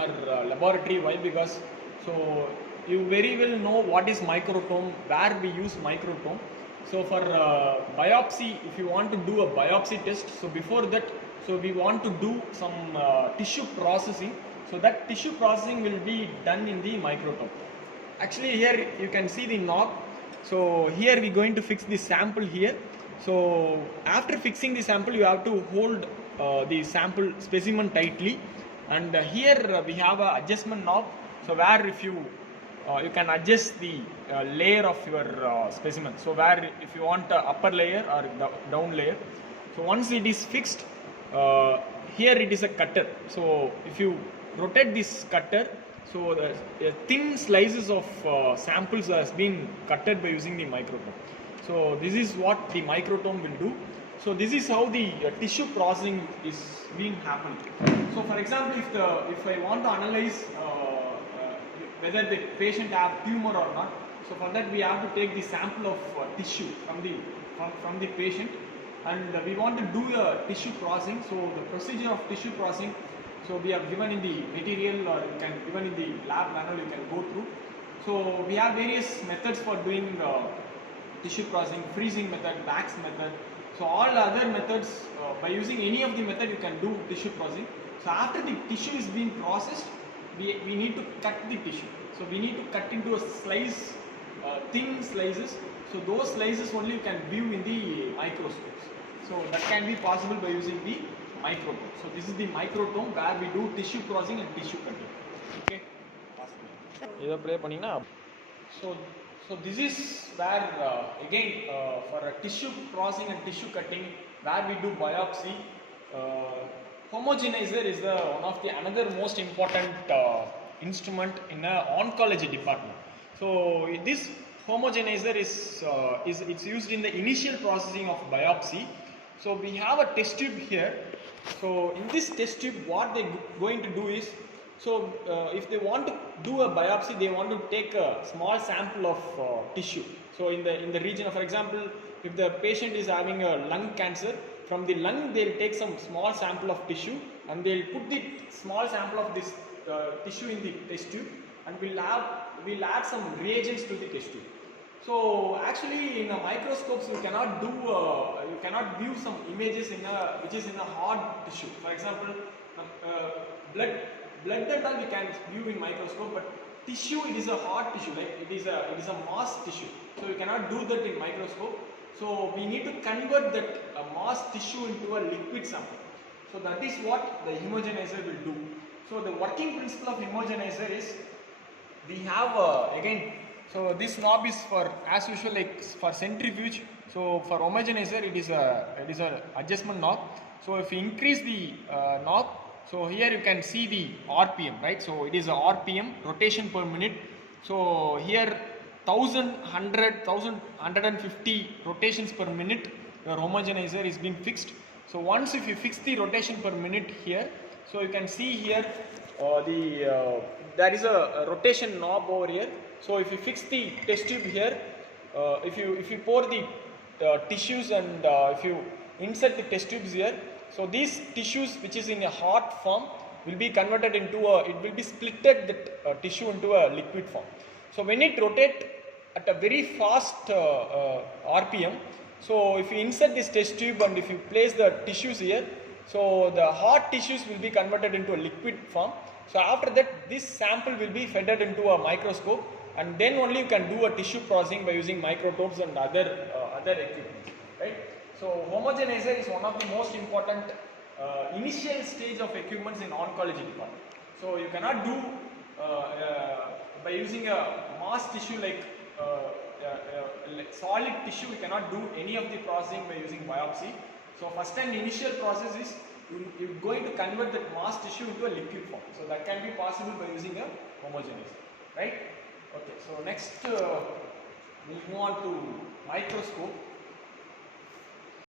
our laboratory. Why? Because so you very well know what is microtome, where we use microtome. So for biopsy, if you want to do a biopsy test, so before that, so we want to do some tissue processing. So that tissue processing will be done in the microtome. Actually here you can see the knob. So here we are going to fix the sample here. So after fixing the sample, you have to hold the sample specimen tightly, and here we have a adjustment knob. So where if you you can adjust the layer of your specimen. So where if you want upper layer or down layer. So once it is fixed, here it is a cutter. So if you rotate this cutter, so the thin slices of samples has been cutted by using the microtome. So this is what the microtome will do. So this is how the tissue processing is being happened. So for example, if I want to analyze whether the patient have tumor or not, so for that we have to take the sample of tissue from the patient, and we want to do the tissue processing. So the procedure of tissue processing, so we have given in the material, or you can given in the lab manual, you can go through. So we have various methods for doing tissue processing: freezing method, wax method. So all other methods, by using any of the method you can do tissue processing. So after the tissue is being processed, we need to cut the tissue. So we need to cut into a slice, thin slices. So those slices only you can view in the microscopes. So that can be possible by using the microtome. So this is the microtome where we do tissue processing and tissue cutting. Okay. Either play panina. So this is where again for a tissue processing and tissue cutting, where we do biopsy. Homogenizer is one of the another most important instrument in a oncology department. So this homogenizer is it's used in the initial processing of biopsy. So we have a test tube here. So in this test tube, what they going to do is, so if they want to do a biopsy, they want to take a small sample of tissue. So in the region of, for example, if the patient is having a lung cancer, from the lung they'll take some small sample of tissue, and they'll put the small sample of this tissue in the test tube, and we'll add some reagents to the test tube. So actually in a microscopes you cannot do you cannot view some images which is in a hard tissue. For example, blood that all we can view in microscope, but tissue, it is a hard tissue, like it is a mass tissue. So you cannot do that in microscope. So we need to convert that mass tissue into a liquid sample. So that is what the homogenizer will do. So the working principle of homogenizer is, we have again, so this knob is for, as usual, like for centrifuge. So for homogenizer it is a adjustment knob. So if you increase the knob, so here you can see the RPM, right? So it is a RPM, rotation per minute. So here 1,150 rotations per minute, your homogenizer is being fixed. So once if you fix the rotation per minute here, so you can see here there is a rotation knob over here. So if you fix the test tube here, if you pour the tissues and if you insert the test tubes here, so these tissues which is in a hard form will be converted into it will be splitted that tissue into a liquid form. So when it rotate at a very fast RPM, so if you insert this test tube and if you place the tissues here, so the hard tissues will be converted into a liquid form. So after that, this sample will be fed into a microscope, and then only you can do a tissue processing by using microtomes and other equipment, right? So homogenizer is one of the most important initial stage of equipments in oncology department. So you cannot do by using a mass tissue like solid tissue, you cannot do any of the processing by using biopsy. So first time initial process is you're going to convert that mass tissue into a liquid form. So that can be possible by using a homogenizer, right? Okay, so next we'll move on to microscope.